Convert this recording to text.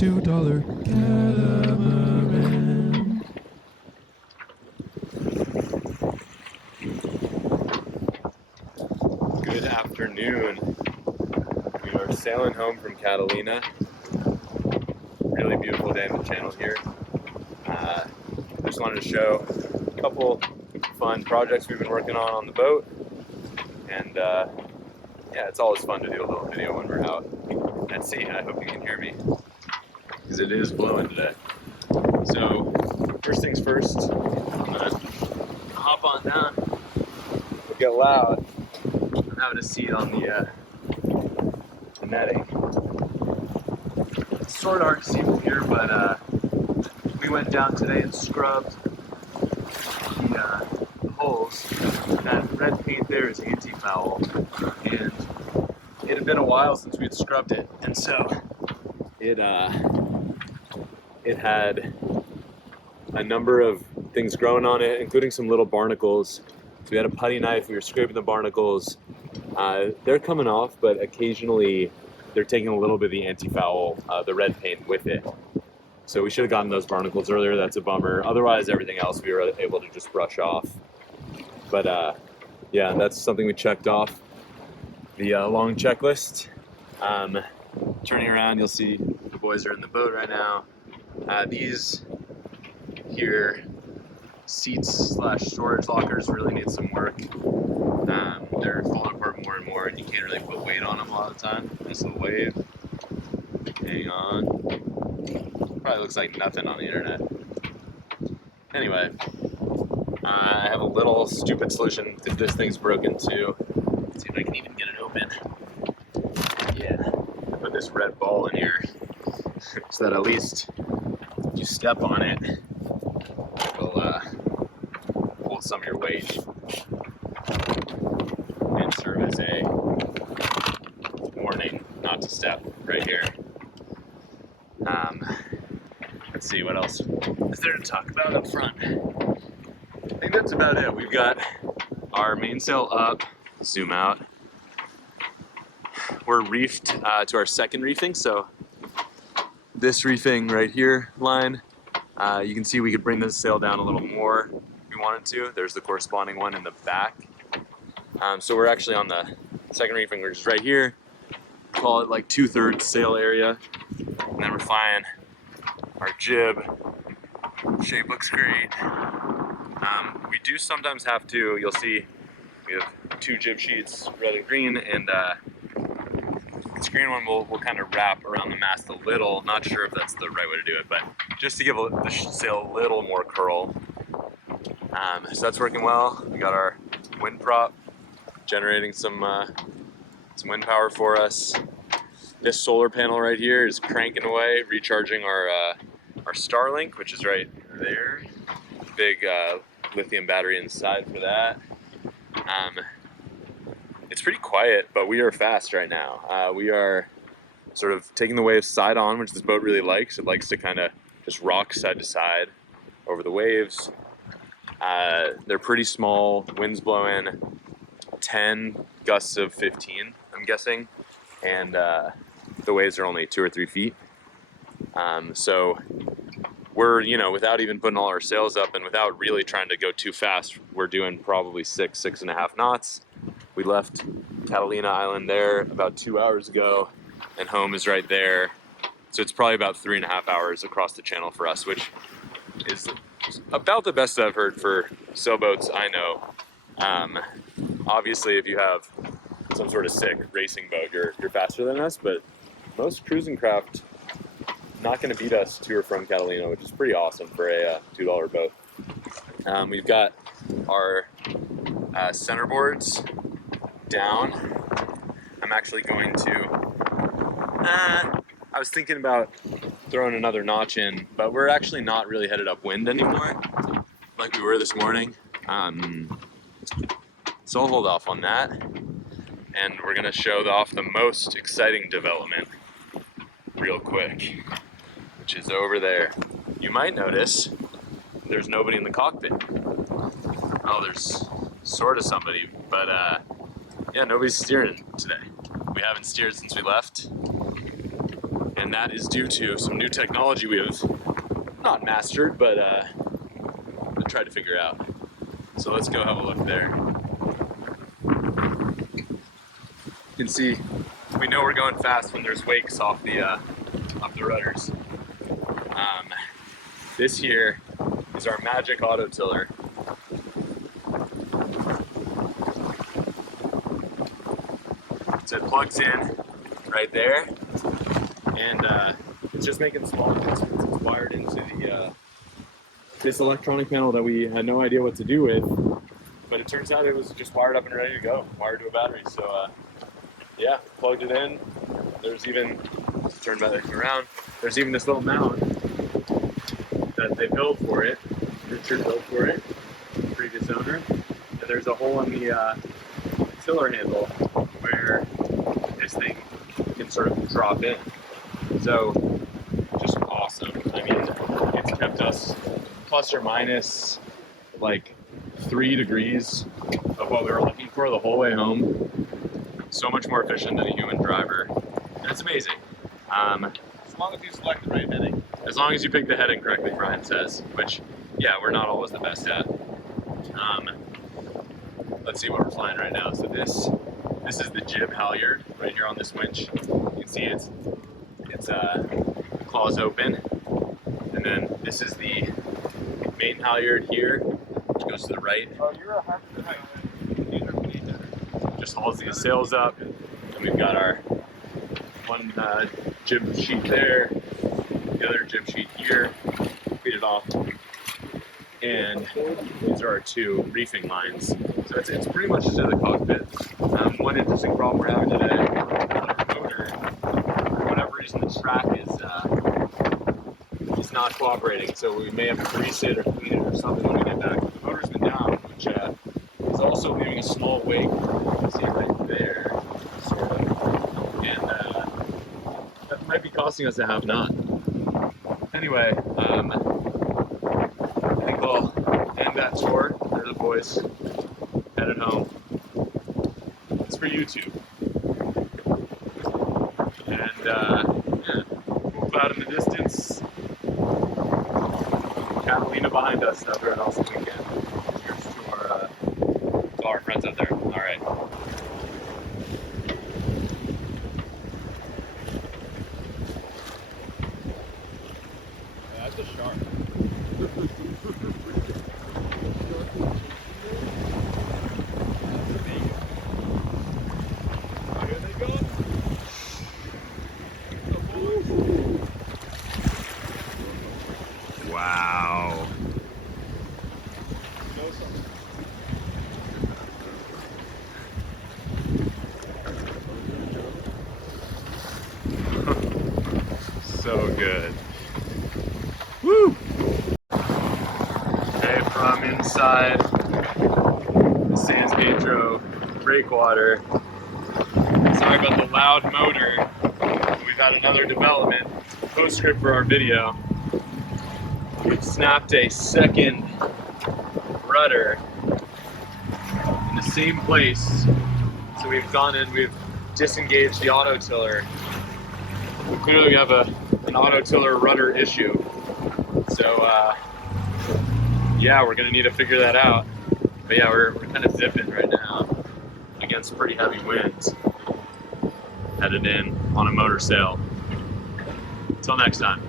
$2 catamaran. Good afternoon. We are sailing home from Catalina. Really beautiful day in the channel here. Just wanted to show a couple fun projects we've been working on the boat. And yeah, it's always fun to do a little video when we're out at sea. I hope you can hear me, because it is blowing today. So first things first, I'm gonna hop on down. It'll get loud. I'm having a seat on the netting. It's sort of hard to see from here, but we went down today and scrubbed the holes. That red paint there is anti-foul, and it had been a while since we had scrubbed it, and so it had a number of things growing on it, including some little barnacles. So we had a putty knife, we were scraping the barnacles. They're coming off, but occasionally they're taking a little bit of the anti-foul, the red paint with it. So we should have gotten those barnacles earlier. That's a bummer. Otherwise, everything else we were able to just brush off. But yeah, that's something we checked off the long checklist. Turning around, you'll see the boys are in the boat right now. These here seats / storage lockers really need some work. They're falling apart more and more, and you can't really put weight on them a lot of the time. Nice little wave. Hang on. Probably looks like nothing on the internet. Anyway, I have a little stupid solution if this thing's broken too. Let's see if I can even get it open. Yeah, put this red ball in here so that at least if you step on it, it'll hold some of your weight and serve as a warning not to step right here. Let's see, what else is there to talk about up front? I think that's about it. We've got our mainsail up, zoom out. We're reefed to our second reefing, so this reefing right here line, you can see we could bring this sail down a little more if we wanted to. There's the corresponding one in the back. So we're actually on the second reefing, which is right here. Call it like 2/3 sail area. And then we're flying our jib. Shape looks great. We do sometimes have to, you'll see we have 2 jib sheets, red and green, and this green one we'll kind of wrap around the mast a little. Not sure if that's the right way to do it, but just to give the sail a little more curl. So that's working well. We got our wind prop generating some wind power for us. This solar panel right here is cranking away, recharging our Starlink, which is right there. Big lithium battery inside for that. It's pretty quiet, but we are fast right now. We are sort of taking the waves side on, which this boat really likes. It likes to kind of just rock side to side over the waves. They're pretty small, winds blowing 10, gusts of 15, I'm guessing. And the waves are only 2 or 3 feet. So we're, without even putting all our sails up and without really trying to go too fast, we're doing probably 6.5 knots. We left Catalina Island there about 2 hours ago, and home is right there. So it's probably about 3.5 hours across the channel for us, which is about the best I've heard for sailboats I know. Obviously, if you have some sort of sick racing boat, you're faster than us, but most cruising craft not going to beat us to or from Catalina, which is pretty awesome for a $2 boat. We've got our center boards down. I'm actually going to, I was thinking about throwing another notch in, but we're actually not really headed upwind anymore like we were this morning. So I'll hold off on that. And we're gonna show off the most exciting development real quick, which is over there. You might notice there's nobody in the cockpit. Oh, there's sort of somebody, but yeah, nobody's steering today. We haven't steered since we left. And And that is due to some new technology we have not mastered, but tried to figure out. So let's go have a look there. You can see, we know we're going fast when there's wakes off the rudders. This here is our magic auto tiller. So it plugs in right there, and it's just making small adjustments. It's wired into the this electronic panel that we had no idea what to do with, but it turns out it was just wired up and ready to go, wired to a battery. So yeah, plugged it in. There's even, let's turn back around, there's even this little mount that they built for it. Richard built for it, previous owner. And there's a hole in the tiller handle where this thing can sort of drop in. So just awesome. I mean, it's kept us plus or minus like 3 degrees of what we were looking for the whole way home. So much more efficient than a human driver. And it's amazing. As long as you select the right heading. As long as you pick the heading correctly, Brian says, which, yeah, we're not always the best at. Let's see what we're flying right now. So this is the jib halyard right here on this winch. You can see it's claws open. And then this is the main halyard here, which goes to the right. Oh, you're 100% right. Just hauls these sails up. And we've got our one jib sheet there, the other jib sheet here, feed it off. And these are our 2 reefing lines. So it's pretty much just in the cockpit. One interesting problem we're having today on our motor, for whatever reason the track is not cooperating, so we may have to grease it or clean it or something when we get back. The motor's been down, which is also leaving a small wake. You can see it right there, sort of. And that might be costing us a half knot. Anyway, I think we'll end that tour. There are the boys headed home. It's for YouTube. And yeah, cool cloud in the distance. Catalina behind us after an awesome weekend. Cheers to our friends out there. All right. Yeah, that's a shark. Wow. So good. Woo! Okay, from inside the San Pedro breakwater. Sorry about the loud motor. We've had another development. Postscript for our video. We've snapped a second rudder in the same place. So we've gone in, we've disengaged the auto tiller. Clearly we have an auto tiller rudder issue. So yeah, we're gonna need to figure that out. But yeah, we're kind of zipping right now against pretty heavy winds. Headed in on a motor sail. Until next time.